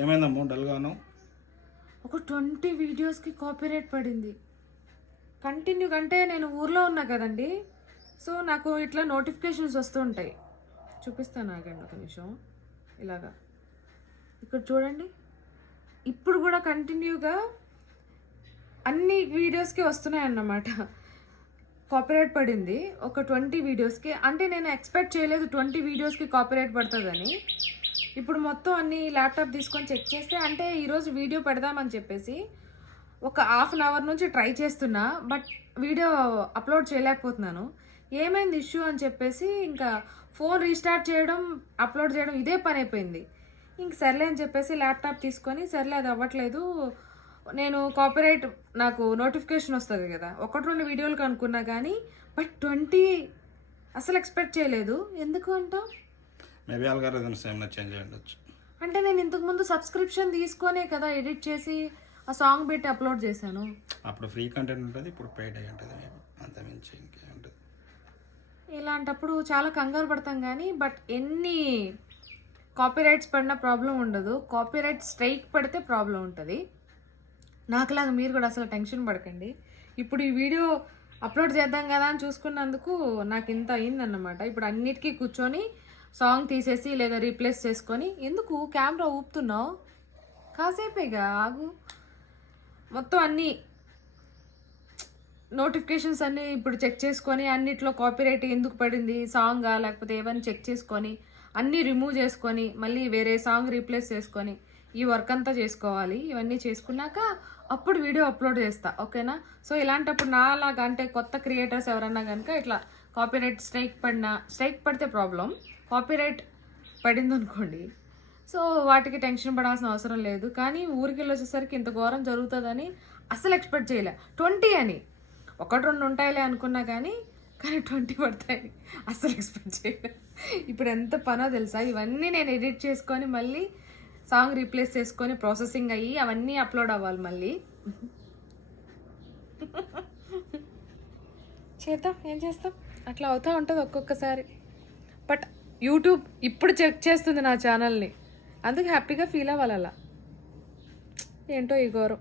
ఏమైందమ్మో డల్గాను ఒక ట్వంటీ వీడియోస్కి కాపీరైట్ పడింది. కంటిన్యూ అంటే నేను ఊర్లో ఉన్నా కదండి. సో నాకు ఇట్లా నోటిఫికేషన్స్ వస్తుంటాయి చూపిస్తాను ఆగండి ఒక నిమిషం. ఇలాగా. ఇక్కడ చూడండి. ఇప్పుడు కూడా కంటిన్యూగా అన్ని వీడియోస్కి వస్తున్నాయి అన్నమాట కాపీరైట్ పడింది. ఒక ట్వంటీ వీడియోస్కి అంటే నేను ఎక్స్పెక్ట్ చేయలేదు ట్వంటీ వీడియోస్కి కాపీరైట్ పడుతుందని. ఇప్పుడు మొత్తం అన్ని ల్యాప్టాప్ తీసుకొని చెక్ చేస్తే అంటే ఈరోజు వీడియో పెడదామని చెప్పేసి ఒక హాఫ్ అన్ అవర్ నుంచి ట్రై చేస్తున్నా బట్ వీడియో అప్లోడ్ చేయలేకపోతున్నాను. ఏమైంది ఇష్యూ అని చెప్పేసి ఇంకా ఫోన్ రీస్టార్ట్ చేయడం అప్లోడ్ చేయడం ఇదే పని అయిపోయింది. ఇంక సర్లే అని చెప్పేసి ల్యాప్టాప్ తీసుకొని సర్లే అది అవ్వట్లేదు నేను కాపీరైట్ నాకు నోటిఫికేషన్ వస్తుంది కదా. ఒకటి రెండు వీడియోలు కనుక్కున్నా కానీ బట్ ట్వంటీ అసలు ఎక్స్పెక్ట్ చేయలేదు. ఎందుకు అంటావు మేబీ అల్గారిథమ్స్ ఏమైనా చేంజ్ అయ్యి ఉండొచ్చు. అంటే నేను ఇంతకు ముందు సబ్స్క్రిప్షన్ తీసుకొనే కదా ఎడిట్ చేసి ఆ సాంగ్ పెట్టి అప్లోడ్ చేశాను. అప్పుడు ఫ్రీ కంటెంట్ ఉంటుంది ఇప్పుడు పెయిడ్ అయి ఉంటుంది అంత మించి ఇంకేం ఉంటుంది ఇలాంటప్పుడు చాలా కంగారు పడతాం కానీ బట్ ఎన్ని కాపీరైట్స్ పడినా ప్రాబ్లం ఉండదు. కాపీరైట్ స్ట్రైక్ పడితే ప్రాబ్లం ఉంటుంది. నాకులాగా మీరు కూడా అసలు టెన్షన్ పడకండి. ఇప్పుడు ఈ వీడియో అప్లోడ్ చేద్దాం కదా అని చూసుకున్నందుకు నాకు ఇంత అయిందన్నమాట. ఇప్పుడు అన్నిటికీ కూర్చొని సాంగ్ తీసేసి లేదా రీప్లేస్ చేసుకొని ఎందుకు కెమెరా ఊపుతున్నావు? కాసేపేగా ఆగు. మొత్తం అన్నీ నోటిఫికేషన్స్ అన్నీ ఇప్పుడు చెక్ చేసుకొని అన్నిట్లో కాపీరైట్ ఎందుకు పడింది? సాంగా లేకపోతే ఏమైనా చెక్ చేసుకొని అన్నీ రిమూవ్ చేసుకొని మళ్ళీ వేరే సాంగ్ రీప్లేస్ చేసుకొని ఈ వర్క్ అంతా చేసుకోవాలి. ఇవన్నీ చేసుకున్నాక అప్పుడు వీడియో అప్లోడ్ చేస్తా. ఓకేనా? సో ఇలాంటప్పుడు నాలాగా అంటే కొత్త క్రియేటర్స్ ఎవరన్నా కనుక ఇట్లా కాపీరైట్ స్ట్రైక్ పడినా స్ట్రైక్ పడితే ప్రాబ్లం కాపీరైట్ పడింది అనుకోండి సో వాటికి టెన్షన్ పడాల్సిన అవసరం లేదు. కానీ ఊరికి వచ్చేసరికి ఇంత ఘోరం జరుగుతుందని అసలు ఎక్స్పెక్ట్ చేయలే. ట్వంటీ అని. ఒకటి రెండు ఉంటాయిలే అనుకున్నా కానీ కానీ ట్వంటీ పడతాయి. అసలు ఎక్స్పెక్ట్ చేయలే. ఇప్పుడు ఎంత పనో తెలుసా? ఇవన్నీ నేను ఎడిట్ చేసుకొని మళ్ళీ సాంగ్ రీప్లేస్ చేసుకొని ప్రాసెసింగ్ అయ్యి అవన్నీ అప్లోడ్ అవ్వాలి మళ్ళీ. చేద్దాం ఏం చేస్తాం? అట్లా అవుతూ ఉంటుంది ఒక్కొక్కసారి. బట్ యూట్యూబ్ ఇప్పుడు చెక్ చేస్తుంది నా ఛానల్ని. అందుకు హ్యాపీగా ఫీల్ అవ్వాలి అలా. ఏంటో ఈ ఘోరం.